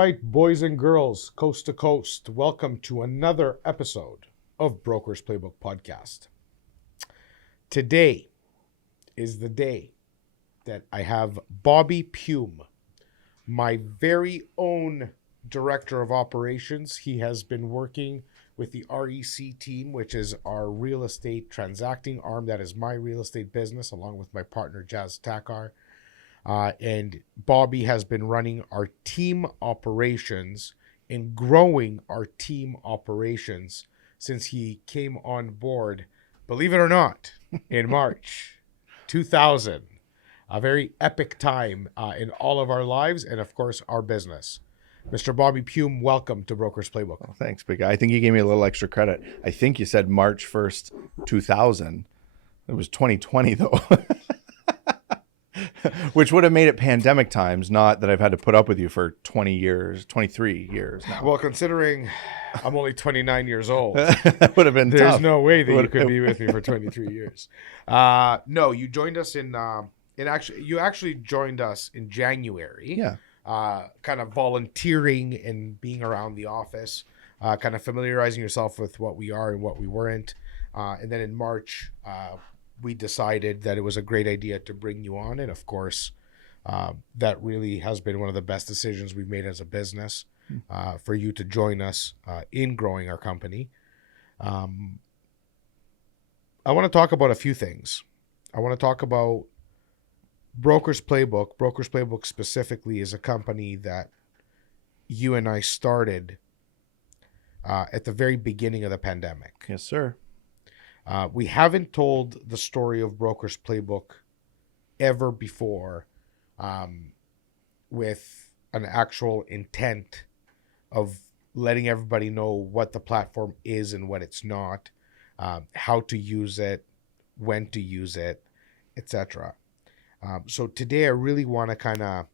right, boys and girls, coast to coast, welcome to another episode of Broker's Playbook podcast. Today is the day that I have Bobby Puim, my very own director of operations. He has been working with the REC team, which is our real estate transacting arm. That is my real estate business, along with my partner, Jazz Takar. And Bobby has been running our team operations and growing our team operations since he came on board, believe it or not, in March 2000. A very epic time in all of our lives and, of course, our business. Mr. Bobby Puim, welcome to Broker's Playbook. Oh, thanks, big guy. I think you gave me a little extra credit. I think you said March 1st, 2000. It was 2020, though. Which would have made it pandemic times, not that I've had to put up with you for 20 years, 23 years now. Well, considering I'm only 29 years old, that would have been there's tough. no way that you could be with me for 23 years. No, you joined us you actually joined us in January. Yeah. Kind of volunteering and being around the office, kind of familiarizing yourself with what we are and what we weren't. And then in March, we decided that it was a great idea to bring you on. And of course, that really has been one of the best decisions we've made as a business, for you to join us in growing our company. I want to talk about a few things. I want to talk about Broker's Playbook. Broker's Playbook specifically is a company that you and I started at the very beginning of the pandemic. Yes, sir. We haven't told the story of Broker's Playbook ever before, with an actual intent of letting everybody know what the platform is and what it's not, how to use it, when to use it, etc. So today I really want to kind of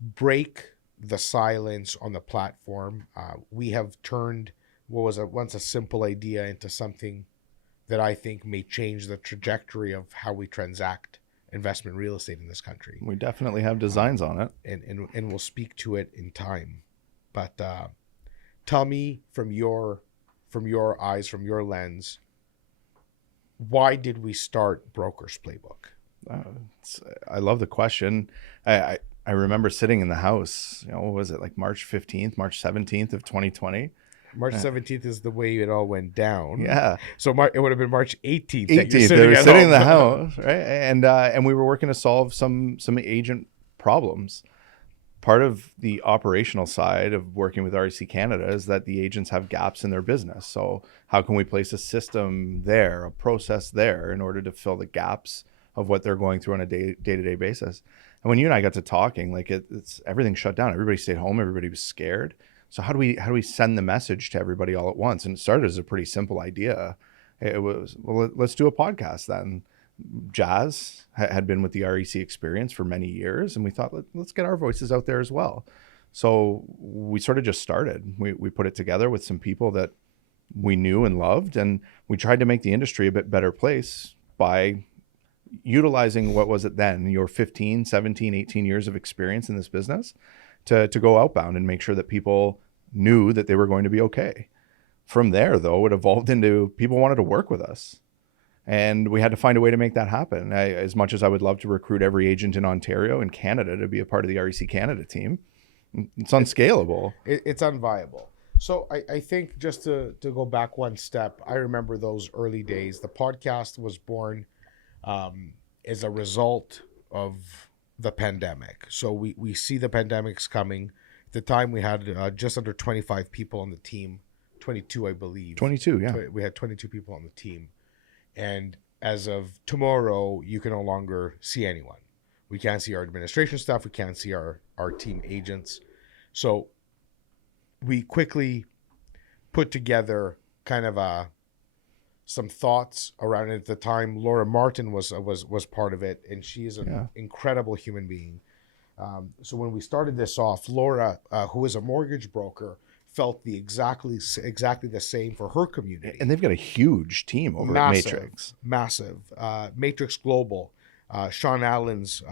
break the silence on the platform. We have turned what was once a simple idea into something that I think may change the trajectory of how we transact investment real estate in this country. We definitely have designs on it. And we'll speak to it in time. But tell me from your eyes, from your lens, why did we start Broker's Playbook? I love the question. I remember sitting in the house, what was it, like March 15th, March 17th of 2020? March 17th is the way it all went down. Yeah. So it would have been March 18th. 18th. They were sitting in the house, right? And we were working to solve some agent problems. Part of the operational side of working with REC Canada is that the agents have gaps in their business. So how can we place a system there, a process there, in order to fill the gaps of what they're going through on a day-to-day basis? And when you and I got to talking, like it's everything shut down. Everybody stayed home. Everybody was scared. So how do we send the message to everybody all at once? And it started as a pretty simple idea. It was, well, let's do a podcast then. Jazz had been with the REC experience for many years, and we thought, let's get our voices out there as well. So we sort of just started. We put it together with some people that we knew and loved, and we tried to make the industry a bit better place by utilizing what was it then, your 15, 17, 18 years of experience in this business to go outbound and make sure that people knew that they were going to be okay. From there, though, it evolved into people wanted to work with us. And we had to find a way to make that happen. As much as I would love to recruit every agent in Ontario and Canada to be a part of the REC Canada team, it's unscalable. It's unviable. So I think just to go back one step, I remember those early days. The podcast was born as a result of the pandemic. So we see the pandemic's coming. At the time, we had just under 25 people on the team, 22, I believe. 22, yeah. We had 22 people on the team. And as of tomorrow, you can no longer see anyone. We can't see our administration staff. We can't see our team agents. So we quickly put together kind of some thoughts around it. At the time, Laura Martin was part of it, and she is an incredible human being. So when we started this off, Laura, who is a mortgage broker, felt exactly the same for her community. And they've got a huge team over at Matrix. Massive. Matrix Global, Sean Allen's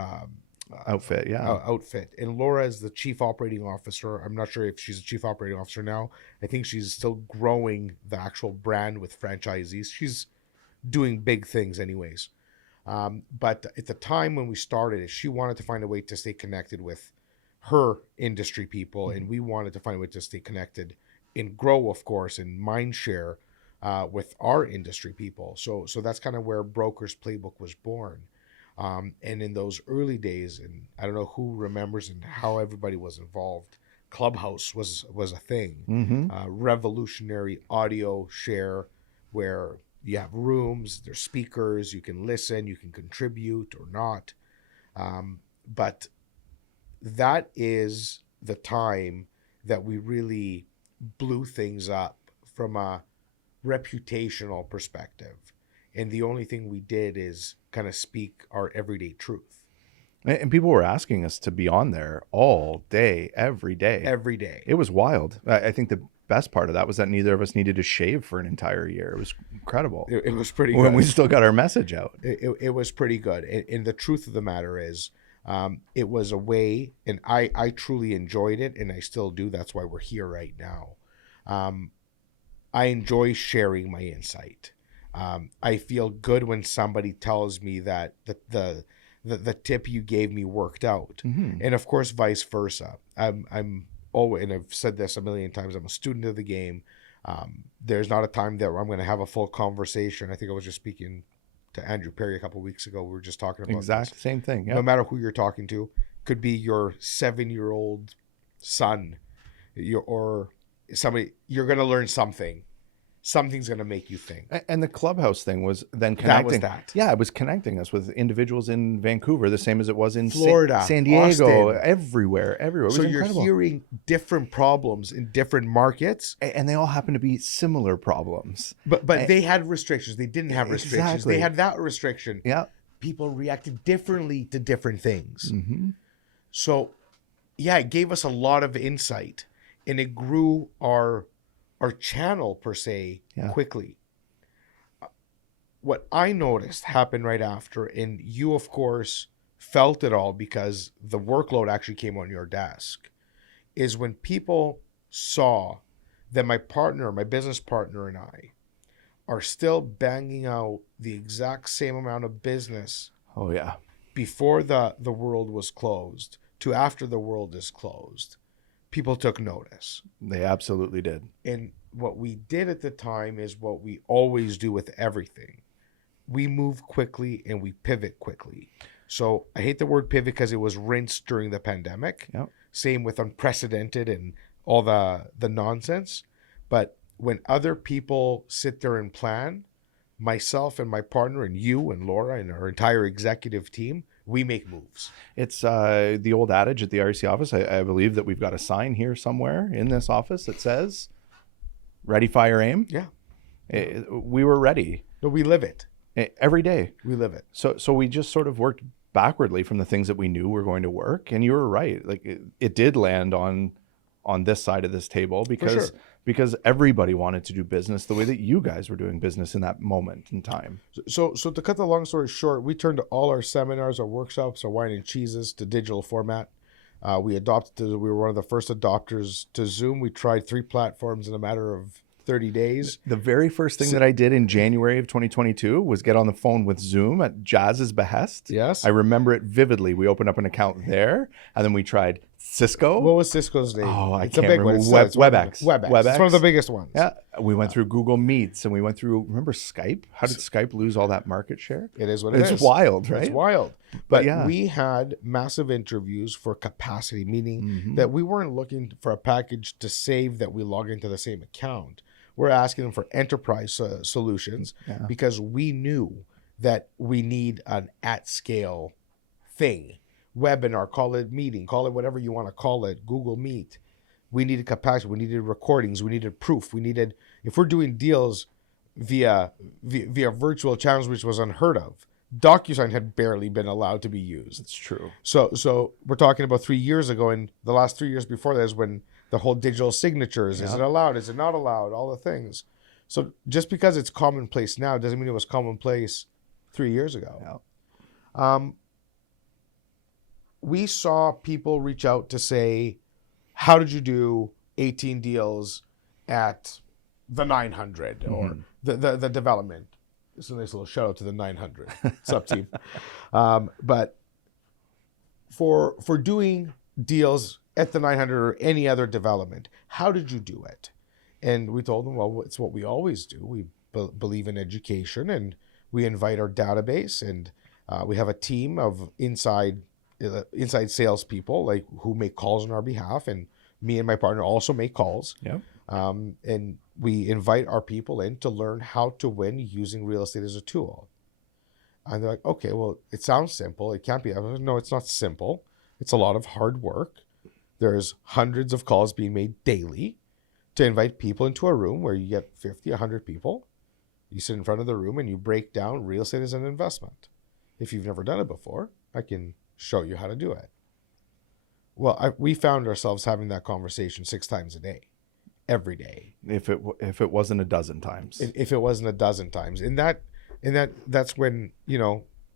outfit. Yeah. Outfit. And Laura is the chief operating officer. I'm not sure if she's a chief operating officer now. I think she's still growing the actual brand with franchisees. She's doing big things anyways. But at the time when we started, she wanted to find a way to stay connected with her industry people, and we wanted to find a way to stay connected and grow, of course, and mind share with our industry people. So that's kind of where Broker's Playbook was born. And in those early days, and I don't know who remembers and how everybody was involved, Clubhouse was a thing. Revolutionary audio share where you have rooms, there's speakers, you can listen, you can contribute or not. But that is the time that we really blew things up from a reputational perspective. And the only thing we did is kind of speak our everyday truth. And people were asking us to be on there all day, every day. Every day. It was wild. I think the best part of that was that neither of us needed to shave for an entire year. It was incredible. It was pretty good. When we still got our message out. It was pretty good. And the truth of the matter is, it was a way, and I truly enjoyed it, and I still do. That's why we're here right now. I enjoy sharing my insight. I feel good when somebody tells me that the tip you gave me worked out. And of course, vice versa. I'm always, and I've said this a million times, I'm a student of the game. There's not a time that I'm going to have a full conversation. I think I was just speaking to Andrew Perry a couple of weeks ago. We were just talking about exact same thing. Yeah. No matter who you're talking to, could be your 7-year-old son, or somebody, you're going to learn something. Something's going to make you think. And the Clubhouse thing was then connecting. That was that. Yeah, it was connecting us with individuals in Vancouver, the same as it was in Florida, San Diego, Austin. everywhere. It was so incredible. You're hearing different problems in different markets. And they all happen to be similar problems. But they had restrictions. They didn't have restrictions. Exactly. They had that restriction. Yeah. People reacted differently to different things. So, yeah, it gave us a lot of insight, and it grew our channel per se quickly. What I noticed happened right after, and you of course felt it all because the workload actually came on your desk, is when people saw that my business partner and I are still banging out the exact same amount of business. Oh yeah. Before the world was closed to after the world is closed. People took notice. They absolutely did. And what we did at the time is what we always do with everything. We move quickly and we pivot quickly. So I hate the word pivot because it was rinsed during the pandemic. Yep. Same with unprecedented and all the nonsense. But when other people sit there and plan, myself and my partner and you and Laura and our entire executive team, we make moves. It's the old adage at the RC office. I believe that we've got a sign here somewhere in this office that says, ready, fire, aim. Yeah. We were ready. But we live it. Every day. We live it. So we just sort of worked backwardly from the things that we knew were going to work. And you were right. Like it did land on this side of this table because everybody wanted to do business the way that you guys were doing business in that moment in time. So to cut the long story short, we turned all our seminars, our workshops, our wine and cheeses to digital format. We were one of the first adopters to Zoom. We tried 3 platforms in a matter of 30 days. The very first thing that I did in January of 2022 was get on the phone with Zoom at Jazz's behest. Yes. I remember it vividly. We opened up an account there, and then we tried Cisco. What was Cisco's name? Oh, it's can't a big remember. one. WebEx. WebEx. It's one of the biggest ones. Yeah. We went through Google Meets, and we went through, remember Skype? How did Skype lose all that market share? It is what it is. It's wild, right? It's wild. But yeah. We had massive interviews for capacity, meaning that we weren't looking for a package to save that we log into the same account. We're asking them for enterprise solutions because we knew that we need an at-scale thing. Webinar, call it meeting, call it whatever you want to call it, Google Meet. We needed capacity. We needed recordings. We needed proof. We needed, if we're doing deals via virtual channels, which was unheard of, DocuSign had barely been allowed to be used. It's true. So we're talking about 3 years ago, and the last 3 years before that is when the whole digital signatures, is it allowed? Is it not allowed? All the things. So just because it's commonplace now doesn't mean it was commonplace 3 years ago. Yeah. we saw people reach out to say, how did you do 18 deals at the 900 or the development? It's a nice little shout out to the 900 sub team. But for doing deals at the 900 or any other development, how did you do it? And we told them, well, it's what we always do. We believe in education, and we invite our database, and we have a team of inside salespeople, like, who make calls on our behalf, and me and my partner also make calls. Yeah. And we invite our people in to learn how to win using real estate as a tool. And they're like, okay, well, it sounds simple. It can't be. No, it's not simple. It's a lot of hard work. There's hundreds of calls being made daily to invite people into a room where you get 50, 100 people. You sit in front of the room and you break down real estate as an investment. If you've never done it before, I can show you how to do it. Well, we found ourselves having that conversation 6 times a day, every day. If it wasn't a dozen times. If it wasn't a dozen times. That's when,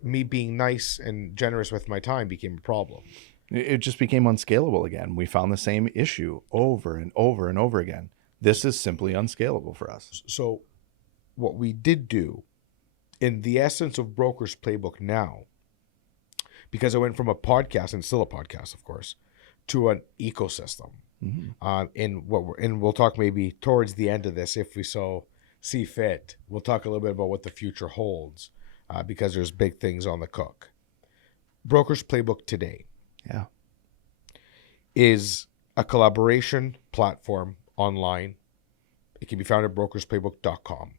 me being nice and generous with my time became a problem. It just became unscalable again. We found the same issue over and over and over again. This is simply unscalable for us. So what we did do, in the essence of Broker's Playbook now, because I went from a podcast, and still a podcast, of course, to an ecosystem. And we'll talk maybe towards the end of this, if we so see fit. We'll talk a little bit about what the future holds, because there's big things on the cook. Broker's Playbook today is a collaboration platform online. It can be found at brokersplaybook.com.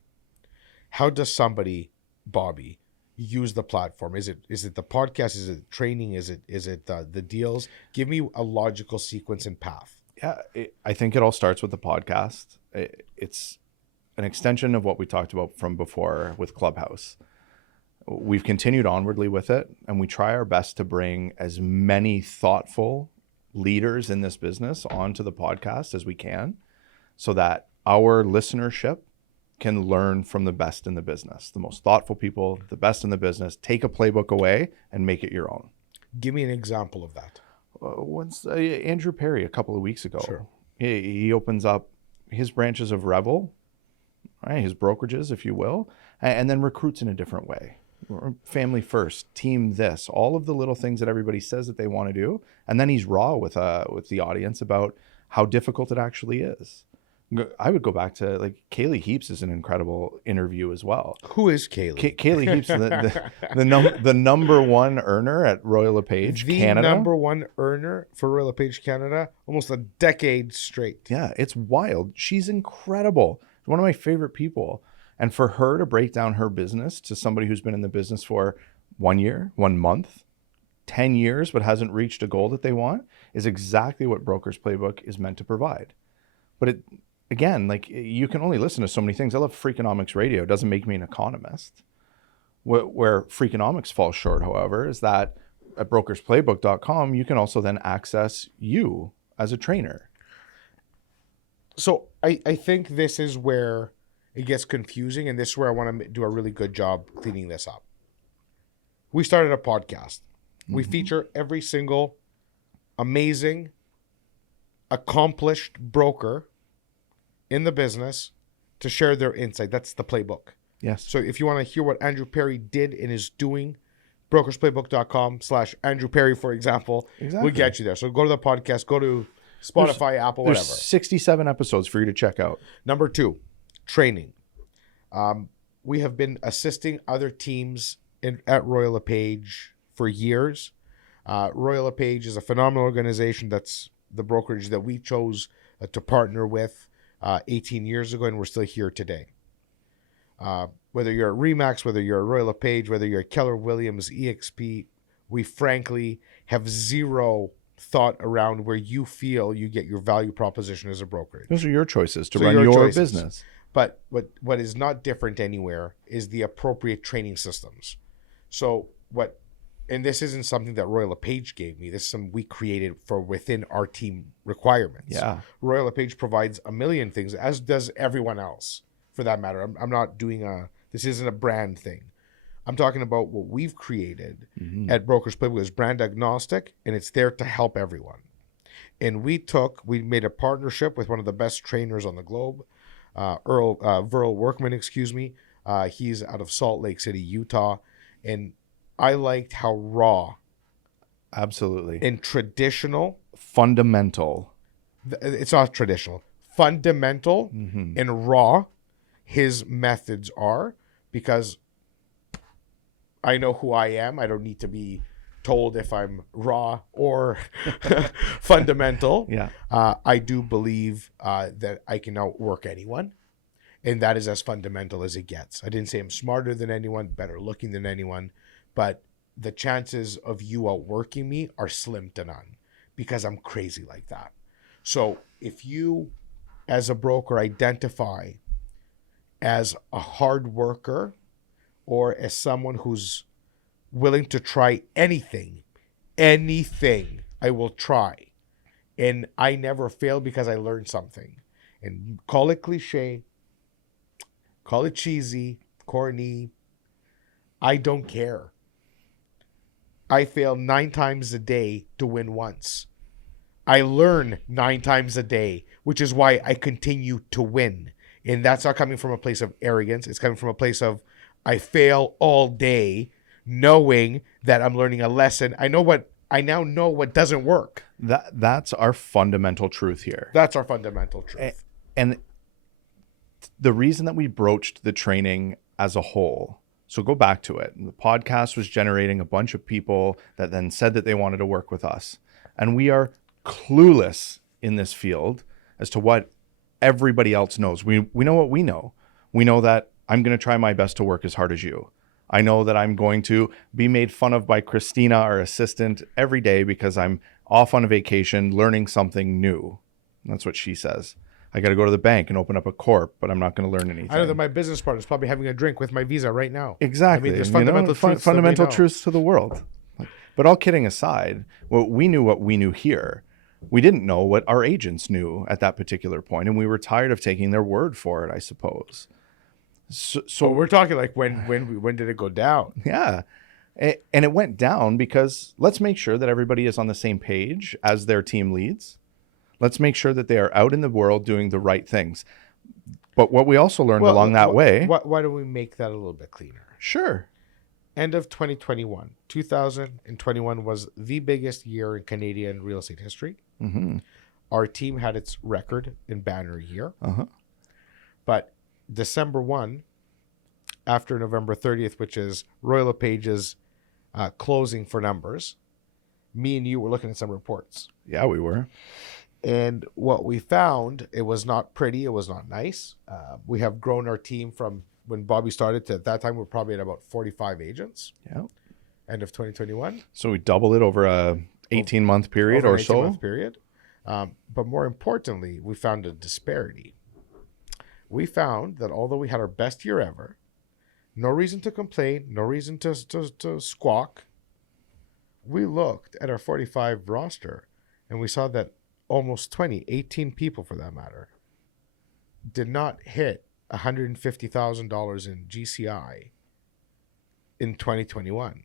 How does somebody, Bobby, use the platform? Is it the podcast? Is it training? Is it the deals? Give me a logical sequence and path. Yeah, I think it all starts with the podcast. It's an extension of what we talked about from before with Clubhouse. We've continued onwardly with it, and we try our best to bring as many thoughtful leaders in this business onto the podcast as we can, so that our listenership can learn from the best in the business, the most thoughtful people, the best in the business. Take a playbook away and make it your own. Give me an example of that. Once Andrew Perry, a couple of weeks ago, Sure. he opens up his branches of Revel, right, his brokerages, if you will, and then recruits in a different way. Family first, team this, all of the little things that everybody says that they want to do, and then he's raw with the audience about how difficult it actually is. I would go back to, like, Kaylee Heaps is an incredible interview as well. Who is Kaylee? Kaylee Heaps, the number one earner at Royal LePage Canada. The number one earner for Royal LePage Canada, almost a decade straight. Yeah, it's wild. She's incredible. She's one of my favorite people. And for her to break down her business to somebody who's been in the business for 1 year, 1 month, 10 years, but hasn't reached a goal that they want, is exactly what Broker's Playbook is meant to provide. But again, like, you can only listen to so many things. I love Freakonomics Radio. It doesn't make me an economist. Where Freakonomics falls short, however, is that at brokersplaybook.com, you can also then access you as a trainer. So I think this is where it gets confusing, and this is where I want to do a really good job cleaning this up. We started a podcast. We feature every single amazing, accomplished broker in the business to share their insight. That's the playbook. Yes. So if you want to hear what Andrew Perry did and is doing, brokersplaybook.com/Andrew Perry, for example, will get you there. So go to the podcast, go to Spotify, Apple, whatever. There's 67 episodes for you to check out. Number 2, training. We have been assisting other teams at Royal LePage for years. Royal LePage is a phenomenal organization. That's the brokerage that we chose to partner with 18 years ago, and we're still here today. Whether you're at Remax, whether you're at Royal LePage, whether you're at Keller Williams, EXP, we frankly have zero thought around where you feel you get your value proposition as a brokerage. Those are your choices to run your business. But what is not different anywhere is the appropriate training systems. So and this isn't something that Royal LePage gave me. This is something we created for within our team requirements. Yeah. Royal LePage provides a million things, as does everyone else, for that matter. I'm not doing this isn't a brand thing. I'm talking about what we've created Mm-hmm. at Brokers Playbook is brand agnostic, and it's there to help everyone. And we made a partnership with one of the best trainers on the globe, Verl Workman, excuse me. He's out of Salt Lake City, Utah. And I liked how raw Absolutely. and traditional, Fundamental. it's not traditional, fundamental Mm-hmm. and raw his methods are, because I know who I am. I don't need to be told if I'm raw or fundamental. Yeah. I do believe that I can outwork anyone, and that is as fundamental as it gets. I didn't say I'm smarter than anyone, better looking than anyone, but the chances of you outworking me are slim to none because I'm crazy like that. So if you, as a broker, identify as a hard worker or as someone who's willing to try anything, I will try. And I never fail because I learned something. And call it cliche, call it cheesy, corny, I don't care. I fail 9 times a day to win once. I learn 9 times a day, which is why I continue to win. And that's not coming from a place of arrogance. It's coming from a place of I fail all day, knowing that I'm learning a lesson. I now know what doesn't work. That's our fundamental truth here. That's our fundamental truth. And the reason that we broached the training as a whole, so go back to it. The podcast was generating a bunch of people that then said that they wanted to work with us. And we are clueless in this field as to what everybody else knows. We know what we know. We know that I'm going to try my best to work as hard as you. I know that I'm going to be made fun of by Christina, our assistant, every day because I'm off on a vacation learning something new. That's what she says. I got to go to the bank and open up a corp, but I'm not going to learn anything. I know that my business partner is probably having a drink with my Visa right now. Exactly. I mean, there's fundamental truths. Fundamental truths to the world. But all kidding aside, we knew what we knew here. We didn't know what our agents knew at that particular point, and we were tired of taking their word for it, I suppose. So we're talking like when did it go down? Yeah. And it went down because let's make sure that everybody is on the same page as their team leads. Let's make sure that they are out in the world doing the right things. But what we also learned along that way... Why don't we make that a little bit cleaner? Sure. End of 2021. 2021 was the biggest year in Canadian real estate history. Mm-hmm. Our team had its record in banner year. Uh-huh. But December 1, after November 30th, which is Royal LePage's closing for numbers, me and you were looking at some reports. Yeah, we were. And what we found, it was not pretty. It was not nice. We have grown our team from when Bobby started to at that time, we're probably at about 45 agents. Yeah. End of 2021. So we double it over a 18-month period or so. 18-month period. But more importantly, we found a disparity. We found that although we had our best year ever, no reason to complain, no reason to squawk, we looked at our 45 roster and we saw that almost 18 people for that matter, did not hit $150,000 in GCI in 2021.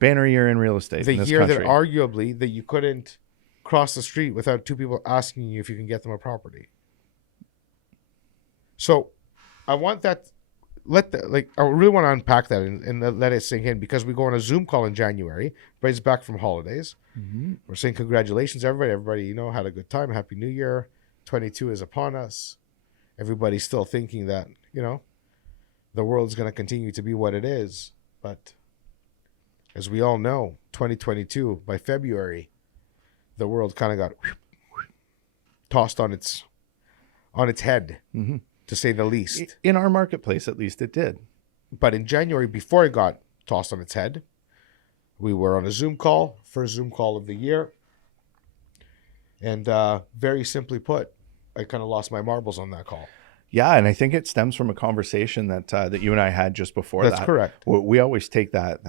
Banner year in real estate. The in this year country. that arguably that you couldn't cross the street without 2 people asking you if you can get them a property. So I want that, I really want to unpack that and let it sink in, because we go on a Zoom call in January. Everybody's back from holidays. Mm-hmm. We're saying congratulations, everybody. Everybody, had a good time. Happy New Year. 22 is upon us. Everybody's still thinking that, the world's going to continue to be what it is. But as we all know, 2022, by February, the world kind of got tossed on its head, Mm-hmm. to say the least. In our marketplace, at least it did. But in January, before it got tossed on its head, we were on a Zoom call, first Zoom call of the year. And very simply put, I kind of lost my marbles on that call. Yeah, and I think it stems from a conversation that you and I had just before that. That's correct. We always take that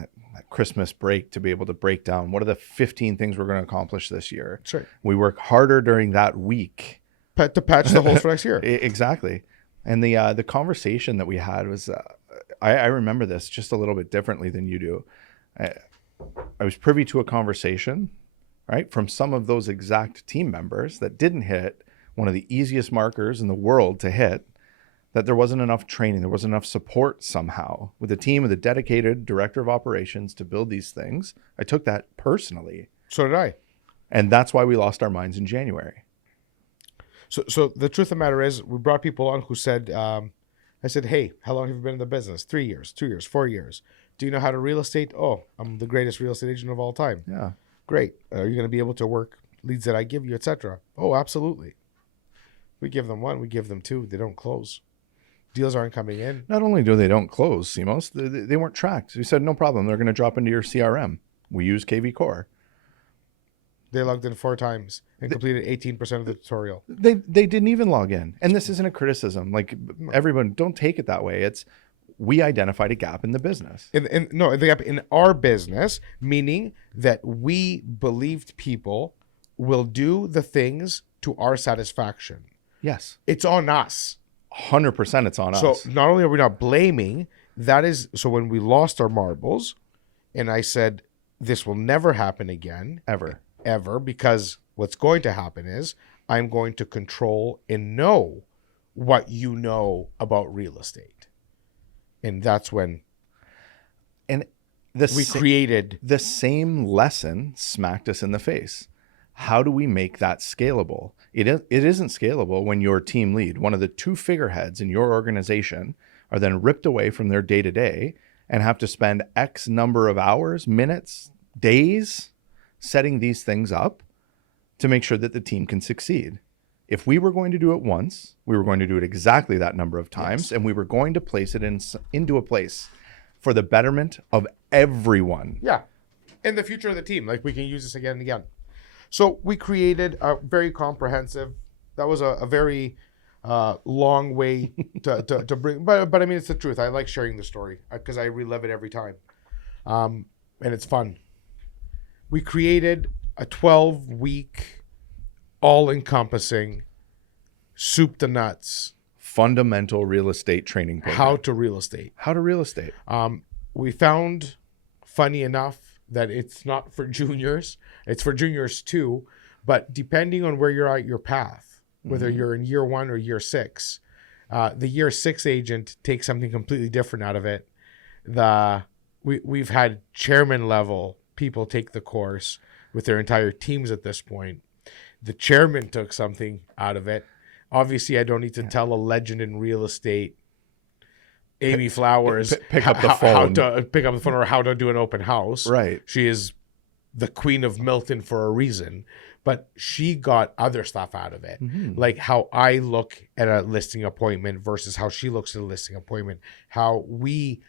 Christmas break to be able to break down what are the 15 things we're going to accomplish this year. That's right. We work harder during that week. To patch the holes for next year. Exactly. And the conversation that we had was I remember this just a little bit differently than you do. I was privy to a conversation, right, from some of those exact team members that didn't hit one of the easiest markers in the world to hit, that there wasn't enough training, there wasn't enough support somehow with a team with a dedicated director of operations to build these things. I took that personally. So did I. And that's why we lost our minds in January. So the truth of the matter is, we brought people on who said, I said, hey, how long have you been in the business? 3 years, 2 years, 4 years. Do you know how to real estate? Oh, I'm the greatest real estate agent of all time. Yeah. Great. Are you going to be able to work leads that I give you, etc.? Oh, absolutely. We give them one, we give them two. They don't close. Deals aren't coming in. Not only do they don't close, Simos, they weren't tracked. We said, no problem. They're going to drop into your CRM. We use KV Core. They logged in 4 times and completed 18% of the tutorial. They didn't even log in. And this isn't a criticism. Like, everyone, don't take it that way. It's, we identified a gap in the business. The gap in our business, meaning that we believed people will do the things to our satisfaction. Yes. It's on us. 100% it's on us. So not only are we not blaming, so when we lost our marbles, and I said, this will never happen again. Ever, because what's going to happen is I'm going to control and know what you know about real estate. And that's when created the same lesson smacked us in the face. How do we make that scalable? It isn't scalable when your team lead, one of the 2 figureheads in your organization, are then ripped away from their day-to-day and have to spend X number of hours, minutes, days setting these things up to make sure that the team can succeed. If we were going to do it once, we were going to do it exactly that number of times, yes. And we were going to place it into a place for the betterment of everyone. Yeah. And the future of the team. Like, we can use this again and again. So we created a very comprehensive, that was a very long way to bring, but I mean, it's the truth. I like sharing the story because I relive it every time. And it's fun. We created a 12-week, all-encompassing, soup to nuts, fundamental real estate training program. How to real estate. We found, funny enough, that it's not for juniors. It's for juniors too, but depending on where you're at your path, whether you're in year 1 or year 6, the year 6 agent takes something completely different out of it. We've had chairman level people take the course with their entire teams at this point. The chairman took something out of it. Obviously, I don't need to tell a legend in real estate, Amy Flowers, pick up the phone. How to pick up the phone or how to do an open house. Right. She is the queen of Milton for a reason, but she got other stuff out of it. Mm-hmm. Like how I look at a listing appointment versus how she looks at a listing appointment, how we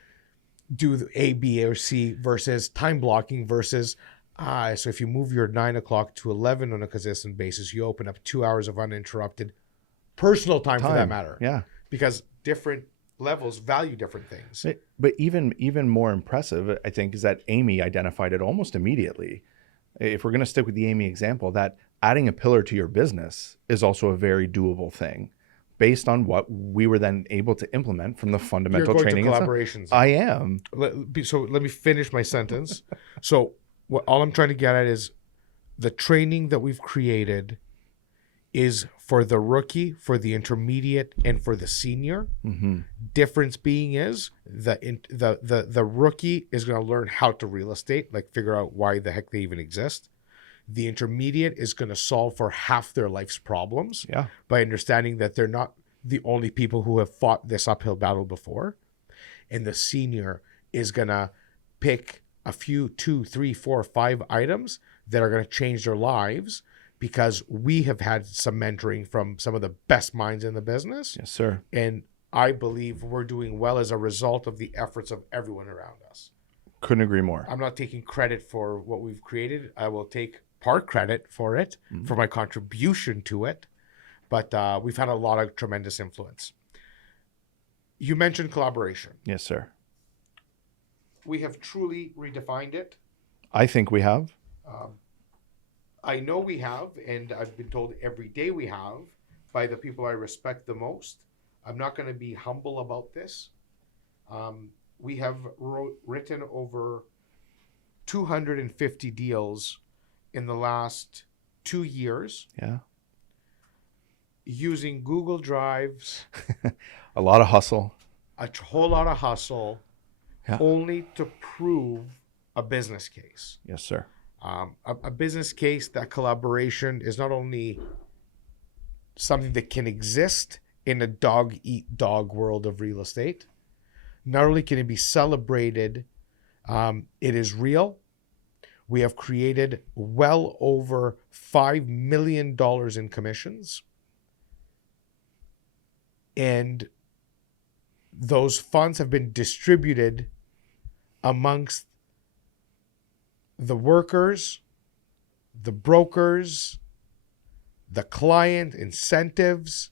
do the A, B, or C versus time blocking versus, so if you move your 9 o'clock to 11 on a consistent basis, you open up 2 hours of uninterrupted personal time for that matter. Yeah. Because different levels value different things. But even more impressive, I think, is that Amy identified it almost immediately. If we're going to stick with the Amy example, that adding a pillar to your business is also a very doable thing based on what we were then able to implement from the fundamental training. You're going to collaborations. I am. So let me finish my sentence. So all I'm trying to get at is the training that we've created is for the rookie, for the intermediate, and for the senior. Mm-hmm. Difference being is the rookie is going to learn how to real estate, like figure out why the heck they even exist. The intermediate is going to solve for half their life's problems by understanding that they're not the only people who have fought this uphill battle before. And the senior is going to pick a few, 2, 3, 4, 5 items that are going to change their lives, because we have had some mentoring from some of the best minds in the business. Yes, sir. And I believe we're doing well as a result of the efforts of everyone around us. Couldn't agree more. I'm not taking credit for what we've created. I will take part credit for it, for my contribution to it. But we've had a lot of tremendous influence. You mentioned collaboration. Yes, sir. We have truly redefined it. I think we have. I know we have, and I've been told every day we have, by the people I respect the most. I'm not going to be humble about this. we have written over 250 deals in the last 2 years. Yeah. Using Google Drives. A lot of hustle. A whole lot of hustle. Yeah. Only to prove a business case. Yes, sir. A business case that collaboration is not only something that can exist in a dog-eat-dog world of real estate. Not only can it be celebrated, it is real. We have created well over $5 million in commissions. And those funds have been distributed amongst the workers, the brokers, the client, incentives,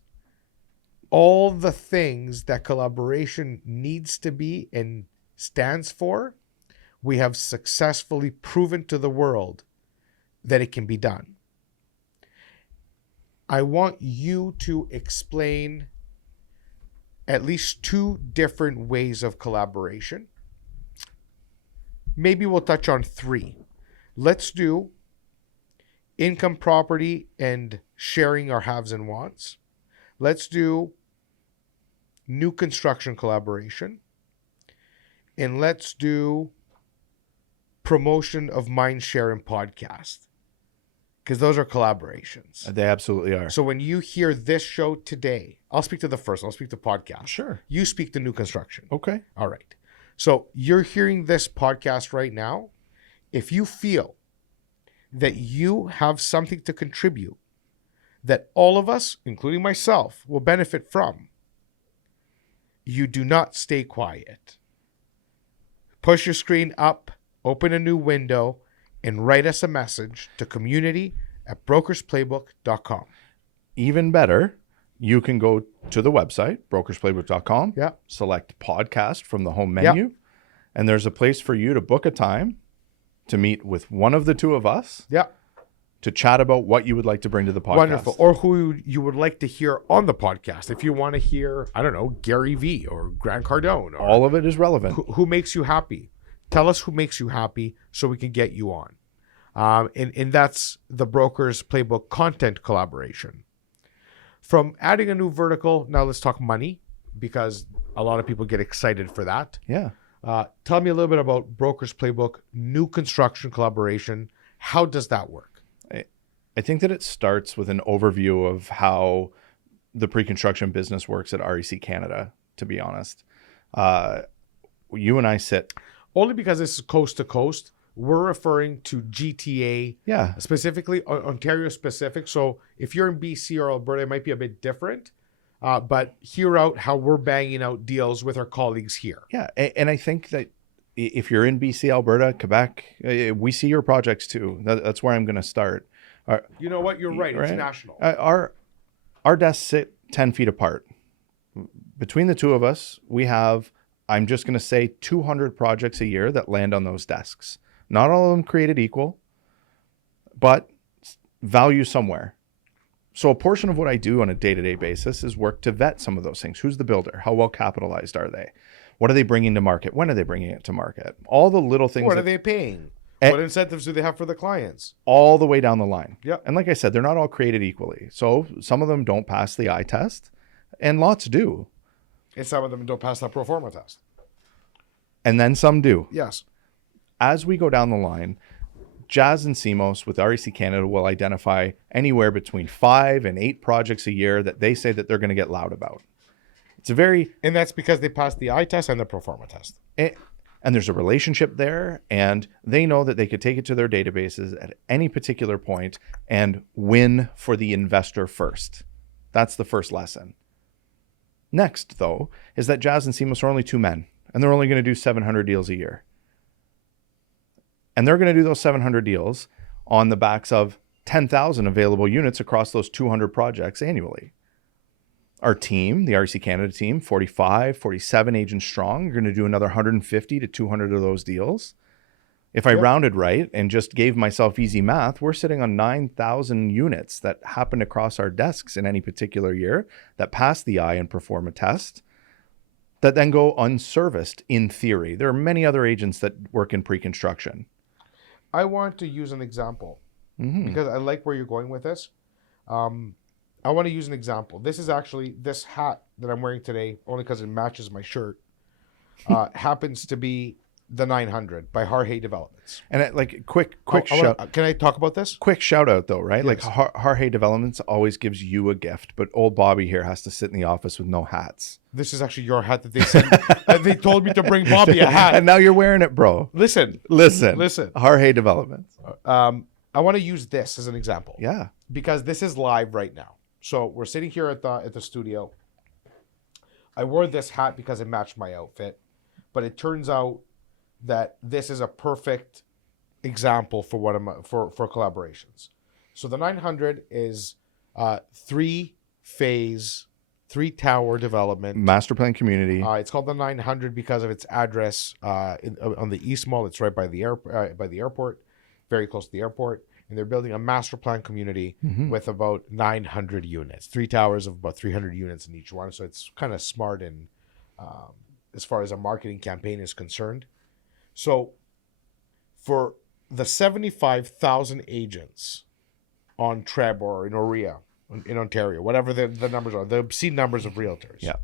all the things that collaboration needs to be and stands for. We have successfully proven to the world that it can be done. I want you to explain at least 2 different ways of collaboration. Maybe we'll touch on 3. Let's do income property and sharing our haves and wants. Let's do new construction collaboration. And let's do promotion of Mindshare and podcast. Because those are collaborations. They absolutely are. So when you hear this show today, I'll speak to the first, I'll speak to podcast. Sure. You speak to new construction. Okay. All right. So you're hearing this podcast right now. If you feel that you have something to contribute that all of us, including myself, will benefit from, you do not stay quiet. Push your screen up, open a new window, and write us a message to community@brokersplaybook.com. Even better, you can go to the website, brokersplaybook.com, Yeah. select podcast from the home menu, and there's a place for you to book a time to meet with one of the 2 of us. Yeah. To chat about what you would like to bring to the podcast. Wonderful. Or who you would like to hear on the podcast. If you want to hear, I don't know, Gary V or Grant Cardone. Or all of it is relevant. who makes you happy. Tell us who makes you happy so we can get you on. And that's the Broker's Playbook content collaboration. From adding a new vertical, now let's talk money, because a lot of people get excited for that. Yeah. Tell me a little bit about Broker's Playbook, new construction collaboration. How does that work? I think that it starts with an overview of how the pre-construction business works at REC Canada, to be honest. You and I sit... Only because this is coast to coast. We're referring to GTA, specifically, Ontario specific. So if you're in BC or Alberta, it might be a bit different. But hear out how we're banging out deals with our colleagues here. Yeah, and I think that if you're in BC, Alberta, Quebec, we see your projects too. That's where I'm going to start. You know what? You're right. It's national. Our desks sit 10 feet apart. Between the 2 of us, we have, I'm just going to say, 200 projects a year that land on those desks. Not all of them created equal, but value somewhere. So a portion of what I do on a day-to-day basis is work to vet some of those things. Who's the builder? How well capitalized are they? What are they bringing to market? When are they bringing it to market? All the little things. What are they paying? What incentives do they have for the clients? All the way down the line. Yep. And like I said, they're not all created equally. So some of them don't pass the eye test, and lots do. And some of them don't pass that pro forma test. And then some do. Yes. As we go down the line, Jazz and CMOS with REC Canada will identify anywhere between 5 and 8 projects a year that they say that they're going to get loud about. It's a very... And that's because they passed the eye test and the pro forma test. And there's a relationship there, and they know that they could take it to their databases at any particular point and win for the investor first. That's the first lesson. Next, though, is that Jazz and CMOS are only 2 men, and they're only going to do 700 deals a year. And they're going to do those 700 deals on the backs of 10,000 available units across those 200 projects annually. Our team, the REC Canada team, 45, 47 agents strong, you're going to do another 150 to 200 of those deals. If I rounded right and just gave myself easy math, we're sitting on 9,000 units that happened across our desks in any particular year that pass the eye and perform a test that then go unserviced in theory. There are many other agents that work in pre-construction. I want to use an example because I like where you're going with this. I want to use an example. This is actually this hat that I'm wearing today, only because it matches my shirt, happens to be the 900 by Harhay Developments. And quick shout. Can I talk about this? Quick shout out though, right? Yes. Like Harhay Developments always gives you a gift, but old Bobby here has to sit in the office with no hats. This is actually your hat that they sent. They told me to bring Bobby a hat. And now you're wearing it, bro. Listen. Harhay Developments. I want to use this as an example. Yeah. Because this is live right now. So we're sitting here at the studio. I wore this hat because it matched my outfit, but it turns out that this is a perfect example for what for collaborations. So the 900 is 3-phase, 3-tower development. Master plan community. It's called the 900 because of its address on the East Mall. It's right by the airport, very close to the airport. And they're building a master plan community with about 900 units, 3 towers of about 300 units in each one. So it's kind of smart in as far as a marketing campaign is concerned. So for the 75,000 agents on TREB or in OREA in Ontario, whatever the numbers are, the obscene numbers of realtors. Yeah.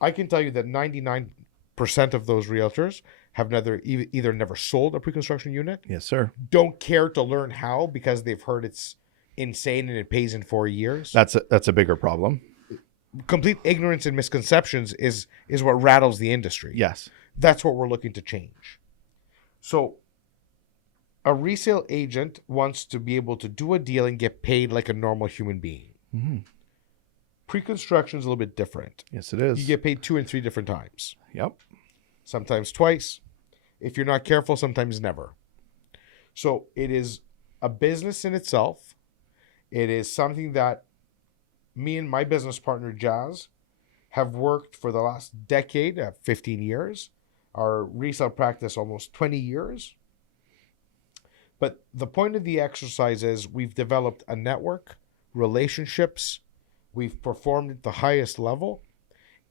I can tell you that 99% of those realtors have either never sold a pre-construction unit. Yes, sir. Don't care to learn how because they've heard it's insane and it pays in 4 years. That's a bigger problem. Complete ignorance and misconceptions is what rattles the industry. Yes. That's what we're looking to change. So a resale agent wants to be able to do a deal and get paid like a normal human being. Pre-construction is a little bit different. Yes, it is. You get paid 2 and 3 different times. Yep. Sometimes twice. If you're not careful, sometimes never. So it is a business in itself. It is something that me and my business partner, Jazz, have worked for the last decade, 15 years. Our resale practice, almost 20 years. But the point of the exercise is we've developed a network, relationships. We've performed at the highest level.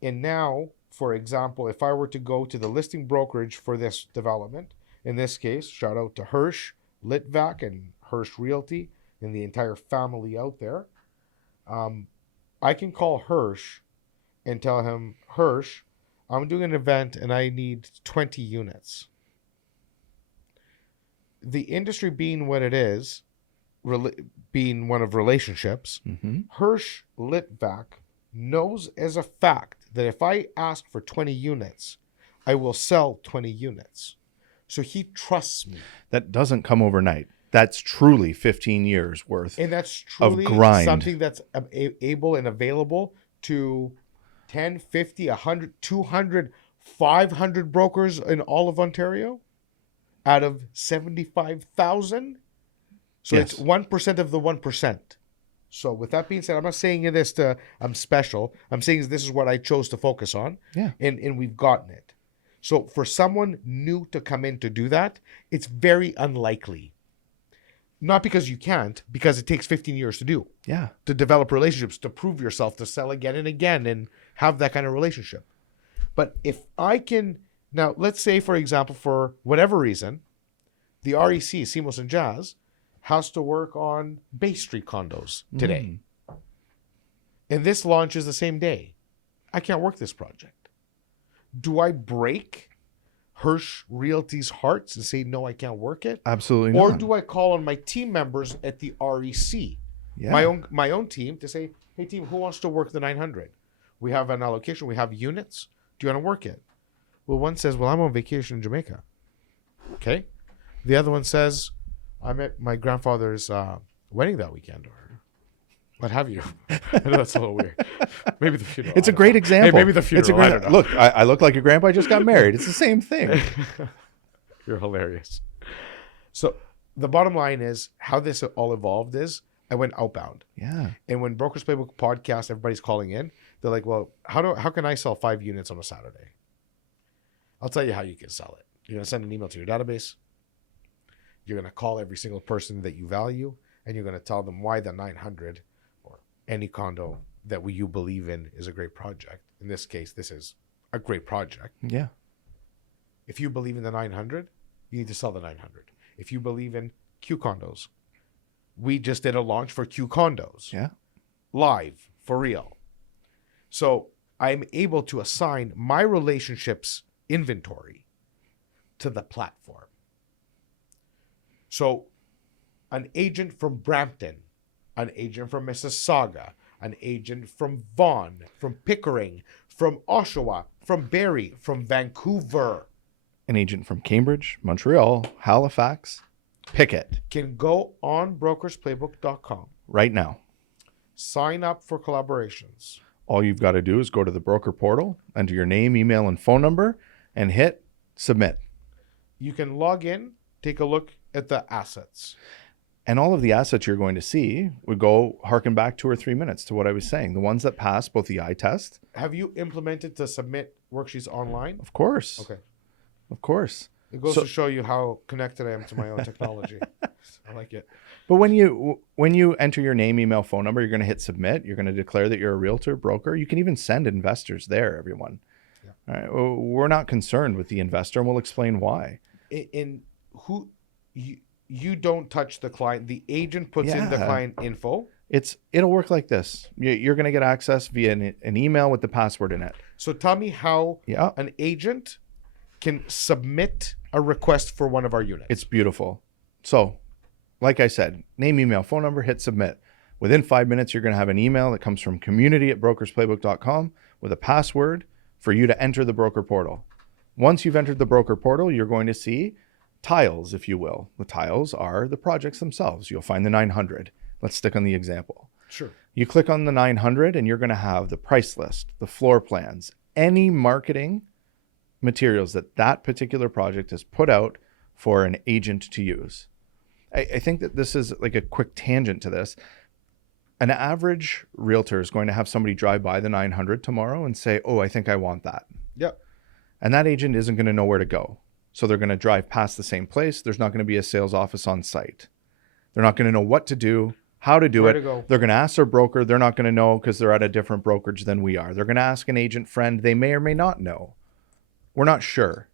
And now, for example, if I were to go to the listing brokerage for this development, in this case, shout out to Hirsch, Litvac, and Hirsch Realty, and the entire family out there, I can call Hirsch and tell him, Hirsch, I'm doing an event and I need 20 units. The industry being what it is, being one of relationships, Hirsch Litvac knows as a fact that if I ask for 20 units, I will sell 20 units. So he trusts me. That doesn't come overnight. That's truly 15 years worth and that's truly of grind. Something that's able and available to 10, 50, 100, 200, 500 brokers in all of Ontario out of 75,000. So Yes. it's 1% of the 1%. So with that being said, I'm not saying this I'm special. I'm saying this is what I chose to focus on. Yeah. And we've gotten it. So for someone new to come in to do that, it's very unlikely. Not because you can't, because it takes 15 years to do. Yeah. To develop relationships, to prove yourself, to sell again and again and have that kind of relationship. But if I can, now let's say, for example, for whatever reason, the REC, Seamless and Jazz, has to work on Bay Street condos today. And this launches the same day. I can't work this project. Do I break Hirsch Realty's hearts and say, no, I can't work it? Absolutely not. Or do I call on my team members at the REC, my own team, to say, hey, team, who wants to work the 900? We have an allocation. We have units. Do you want to work it? Well, one says, well, I'm on vacation in Jamaica. Okay. The other one says, I'm at my grandfather's wedding that weekend, or what have you. I know that's a little weird. Maybe the funeral. It's a great example. Hey, maybe the funeral. It's a great, I don't know. Look, I look like your grandpa just got married. It's the same thing. You're hilarious. So the bottom line is how this all evolved is I went outbound. Yeah. And when Brokers Playbook podcast, everybody's calling in. They're like, well, how can I sell 5 units on a Saturday? I'll tell you how you can sell it. You're going to send an email to your database. You're going to call every single person that you value, and you're going to tell them why the 900 or any condo that you believe in is a great project. In this case, this is a great project. Yeah. If you believe in the 900, you need to sell the 900. If you believe in Q condos, we just did a launch for Q condos. Yeah. Live, for real. So I'm able to assign my relationships inventory to the platform. So an agent from Brampton, an agent from Mississauga, an agent from Vaughan, from Pickering, from Oshawa, from Barrie, from Vancouver, An agent from Cambridge, Montreal, Halifax, pick it can go on brokersplaybook.com, right now. sign up for collaborations. All you've got to do is go to the broker portal, enter your name, email, and phone number, and hit submit. You can log in, take a look at the assets. And all of the assets you're going to see would go harken back 2 or 3 minutes to what I was saying. The ones that pass both the eye test. Have you implemented to submit worksheets online? Of course. Okay. Of course. It goes So- to show you how connected I am to my own technology. I like it. But when you enter your name, email, phone number, you're going to hit submit. You're going to declare that you're a realtor, broker. You can even send investors there, everyone. Yeah. All right. Well, we're not concerned with the investor, and we'll explain why. In who you don't touch the client. The agent puts in the Yeah. client info. It'll work like this. You're going to get access via an email with the password in it. So tell me how Yeah. an agent can submit a request for one of our units. It's beautiful. So, like I said, name, email, phone number, hit submit. Within 5 minutes, you're going to have an email that comes from community@brokersplaybook.com with a password for you to enter the broker portal. Once you've entered the broker portal, you're going to see tiles, if you will. The tiles are the projects themselves. You'll find the 900. Let's stick on the example. Sure. You click on the 900 and you're going to have the price list, the floor plans, any marketing materials that particular project has put out for an agent to use. I think that this is like a quick tangent to this. An average realtor is going to have somebody drive by the 900 tomorrow and say, oh, I think I want that. Yep. And that agent isn't going to know where to go. So they're going to drive past the same place. There's not going to be a sales office on site. They're not going to know what to do, how to do Where it. to go. They're going to ask their broker. They're not going to know because they're at a different brokerage than we are. They're going to ask an agent friend. They may or may not know. We're not sure.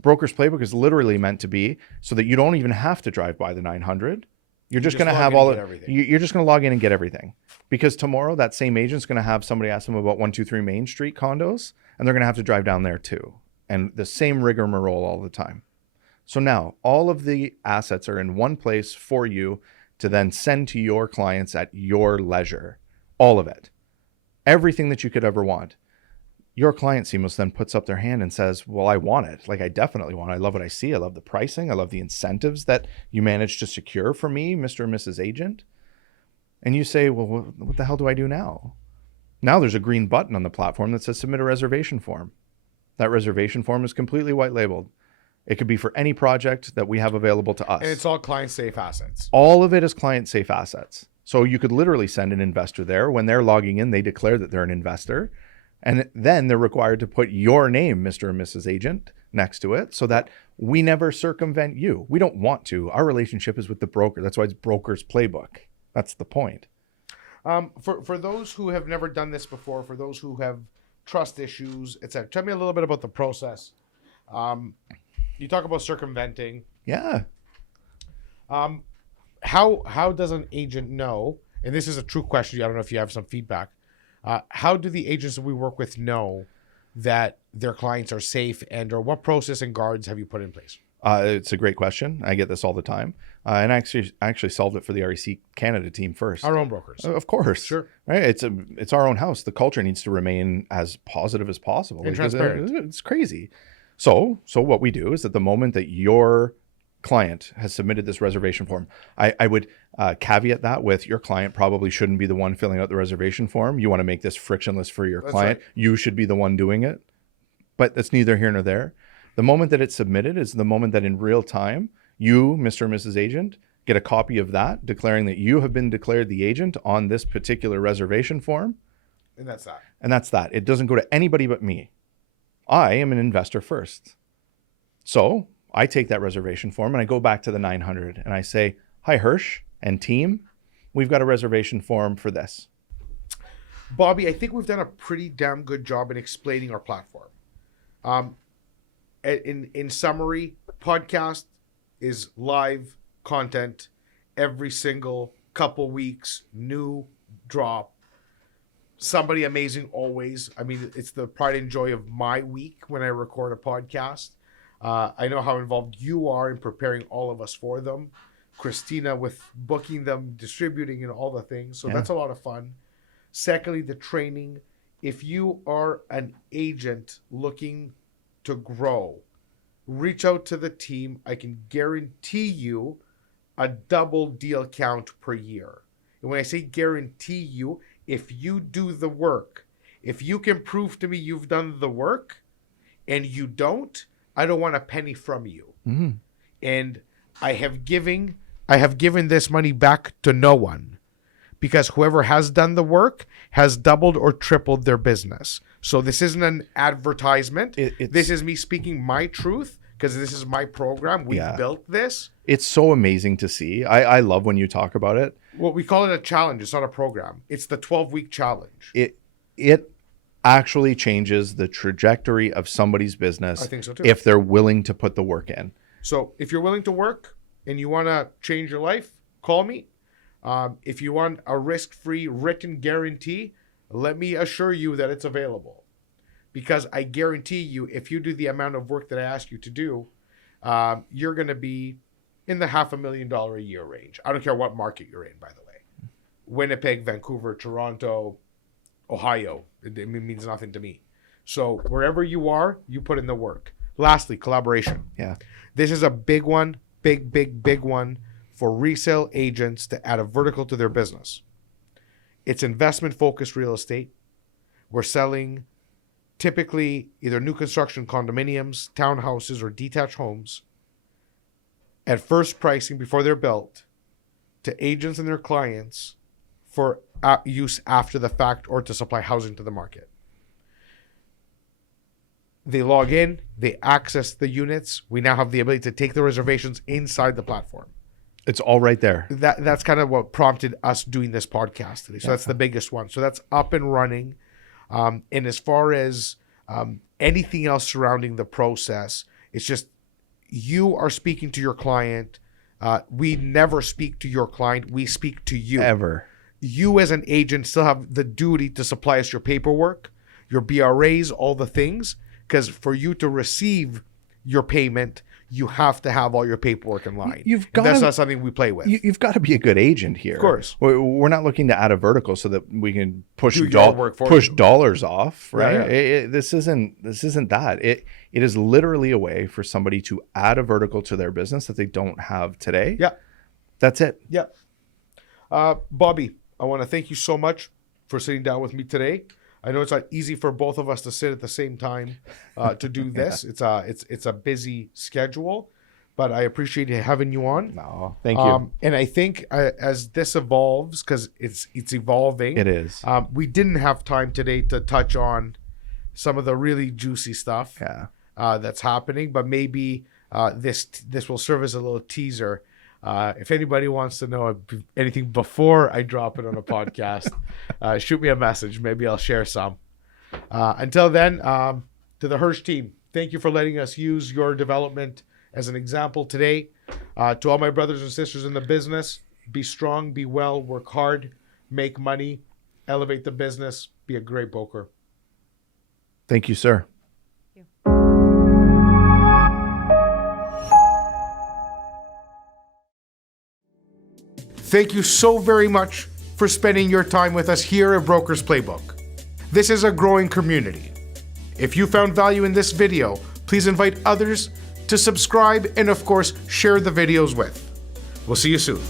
Broker's Playbook is literally meant to be so that you don't even have to drive by the 900. You're just going to log have in all and of get everything. you're just going to log in and get everything. Because tomorrow that same agent's going to have somebody ask them about 123 Main Street condos, and they're going to have to drive down there too. And the same rigmarole all the time. So now all of the assets are in one place for you to then send to your clients at your leisure. All of it. Everything that you could ever want. Your client seamless then puts up their hand and says, well, I want it. Like, I definitely want it. I love what I see. I love the pricing. I love the incentives that you managed to secure for me, Mr. and Mrs. Agent. And you say, well, what the hell do I do now? Now there's a green button on the platform that says submit a reservation form. That reservation form is completely white labeled. It could be for any project that we have available to us. And it's all client safe assets. All of it is client safe assets. So you could literally send an investor there. When they're logging in, they declare that they're an investor. And then they're required to put your name, Mr. and Mrs. Agent, next to it so that we never circumvent you. We don't want to. Our relationship is with the broker. That's why it's Broker's Playbook. That's the point. For those who have never done this before, for those who have trust issues, etc., tell me a little bit about the process. You talk about circumventing. Yeah. How does an agent know? And this is a true question. I don't know if you have some feedback. How do the agents that we work with know that their clients are safe, and or what process and guards have you put in place? It's a great question. I get this all the time. And I actually solved it for the REC Canada team first. Our own brokers. Of course. Sure. Right. It's our own house. The culture needs to remain as positive as possible. And because transparent. It's crazy. So what we do is at the moment that your client has submitted this reservation form, I would caveat that with your client probably shouldn't be the one filling out the reservation form. You want to make this frictionless for your client. Right. You should be the one doing it. But that's neither here nor there. The moment that it's submitted is the moment that in real time, you, Mr. and Mrs. Agent, get a copy of that declaring that you have been declared the agent on this particular reservation form. And that's that. And that's that. It doesn't go to anybody but me. I am an investor first. So I take that reservation form and I go back to the 900 and I say, hi, Hirsch and team, we've got a reservation form for this. Bobby, I think we've done a pretty damn good job in explaining our platform. In summary, podcast is live content every single couple weeks, new drop. Somebody amazing always. I mean, it's the pride and joy of my week when I record a podcast. I know how involved you are in preparing all of us for them. Christina with booking them, distributing, and all the things. So that's a lot of fun. Secondly, the training. If you are an agent looking to grow, reach out to the team. I can guarantee you a double deal count per year. And when I say guarantee you, if you do the work, if you can prove to me you've done the work and you don't, I don't want a penny from you. Mm-hmm. And I have given this money back to no one, because whoever has done the work has doubled or tripled their business. So this isn't an advertisement. This is me speaking my truth, because this is my program. We built this. It's so amazing to see. I love when you talk about it. Well, we call it a challenge. It's not a program. It's the 12-week challenge. It actually changes the trajectory of somebody's business. I think so too. If they're willing to put the work in. So if you're willing to work and you want to change your life, call me. If you want a risk-free written guarantee, let me assure you that it's available. Because I guarantee you, if you do the amount of work that I ask you to do, you're going to be in the $500,000 a year range. I don't care what market you're in, by the way. Winnipeg, Vancouver, Toronto, Ohio. It means nothing to me. So wherever you are, you put in the work. Lastly, collaboration. Yeah. This is a big one, big one for resale agents to add a vertical to their business. It's investment-focused real estate. We're selling typically either new construction condominiums, townhouses, or detached homes at first pricing before they're built to agents and their clients for use after the fact or to supply housing to the market. They log in, they access the units. We now have the ability to take the reservations inside the platform. It's all right there. That's kind of what prompted us doing this podcast today. So that's the biggest one. So that's up and running. And as far as anything else surrounding the process, it's just you are speaking to your client. We never speak to your client. We speak to you. Ever. You as an agent still have the duty to supply us your paperwork, your BRAs, all the things. Because for you to receive your payment, you have to have all your paperwork in line. That's not something we play with. You've got to be a good agent here. Of course. We're not looking to add a vertical so that we can push you. dollars off, right? Yeah. This isn't that. It is literally a way for somebody to add a vertical to their business that they don't have today. Yeah. That's it. Yeah. Bobby, I want to thank you so much for sitting down with me today. I know it's not easy for both of us to sit at the same time to do this. It's a busy schedule, but I appreciate having you on. No, thank you. And I think as this evolves, because it's evolving. It is. We didn't have time today to touch on some of the really juicy stuff that's happening, but maybe this will serve as a little teaser. If anybody wants to know anything before I drop it on a podcast, shoot me a message. Maybe I'll share some. Until then, to the Hirsch team, thank you for letting us use your development as an example today. To all my brothers and sisters in the business, be strong, be well, work hard, make money, elevate the business, be a great broker. Thank you, sir. Thank you. Thank you so very much for spending your time with us here at Brokers Playbook. This is a growing community. If you found value in this video, please invite others to subscribe and, of course, share the videos with. We'll see you soon.